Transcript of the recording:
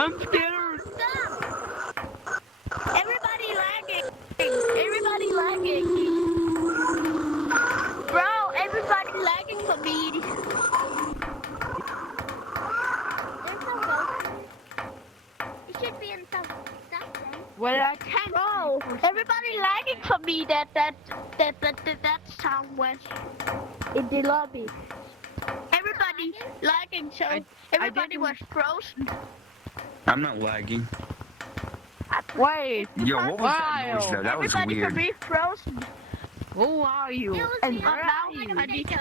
I'm scared. Everybody lagging. Everybody lagging. Bro, everybody lagging for me. There's no ghost. It should be in some stuff then. Well, I can't. Bro, everybody lagging for me. That sound was in the lobby. Everybody lagging, so everybody was frozen. I'm not lagging. Wait. Yo, what was that noise Wow. though? That was Everybody weird. could be frozen. Who are you? And now I need to